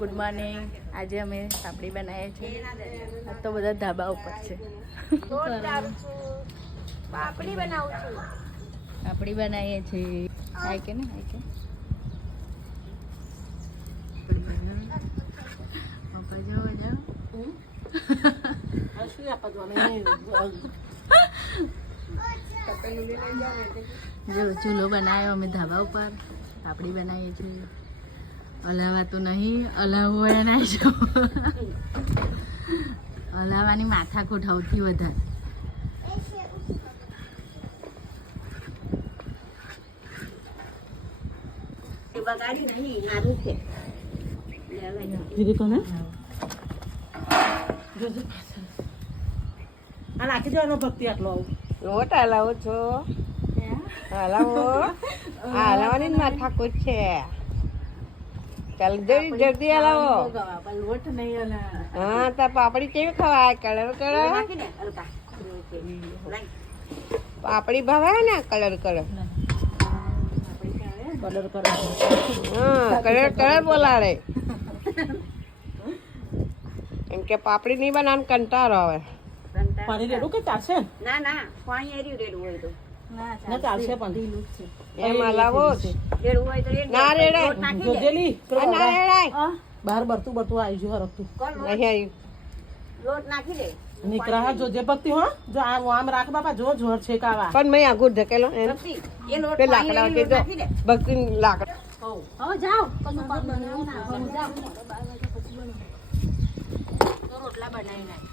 Good morning. આજે અમે પાપડી બનાવીએ છીએ. આ તો બધા ધાબા ઉપર છે. પાપડી બનાવું છું. પાપડી બનાવીએ છીએ. આય કે ને આય કે પપ્પા જો જો ચૂલો બનાવ્યો અમે ધાબા ઉપર. પાપડી બનાવીએ છીએ. હલાવાતું નહીં, હલાવવું હોય ના જો હલાવવાની માથાકૂટ સૌથી વધારે. નાખી દેવાનો ભક્તિ આટલો લોટ હલાવો છો? હલાવો. હલાવવાની માથાકૂટ છે. ચાલ જલ્દી હલાવો. લોટ નહીં. હા તો પાપડી કેવી ખવાય? કલર કલર પાપડી ભાવે ને? કલર કલર કલર કરે. હા કલર કલર બોલાડે. એમ કે પાપડી નહીં બનાવ કંટાળો આવે. પાણી રેડું કે ચાલશે? ના ના પાણી એર્યું રેડવું હોય તો ના ચાલશે પણ એમ હલાવો રેડવું હોય તો ના રેડાય. જોજેલી ના રેડાય. બહાર બરતું બરતું આવી જો હરખતું નહીં આવ્યું. લોટ નાખી દે. નીકળા હા જોજે ભક્તિ. હો જો આમ રાખ બાપા. જો જોર છે કાવા પણ મેં આગળ ધકેલો એ લોટ લાકડા નાખી દે. ભક્તિ લાકડા હવે જાઓ. રોટલા બનાવી નાખ.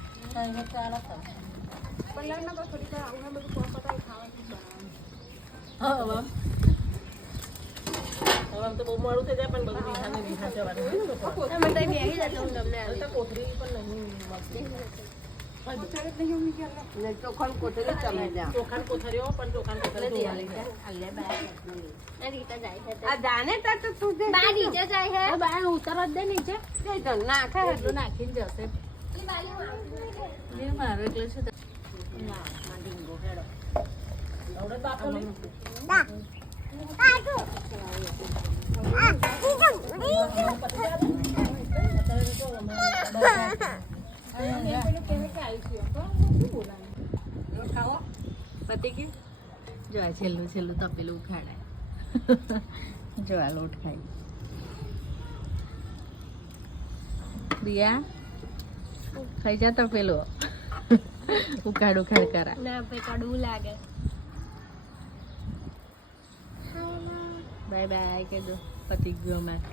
હવે તો બહુ મોડું થઈ જાય પણ બધું મીઠા જવાનું હોય ને કોથળી પણ નહીં મળતી. ચોખાન કોથળી તમે ચોખાન કોથળીઓ પણ ચોખાન કોથળી આ જાને તો તું દે ઉતર જ દે નીચે. નાખે એટલું નાખીને જશે. મારું એટલે છે. પતિ કે જો આ છેલ્લું છેલ્લું તપેલું ઉખાડાય. જો આ લોટ ખાઈ દિયા ખાઈ જા તપેલું. ઉખાડ ઉખાડ કરા. ના પે કડવું લાગે. બાય બાય કે દો. પતિ ગયો અમારે.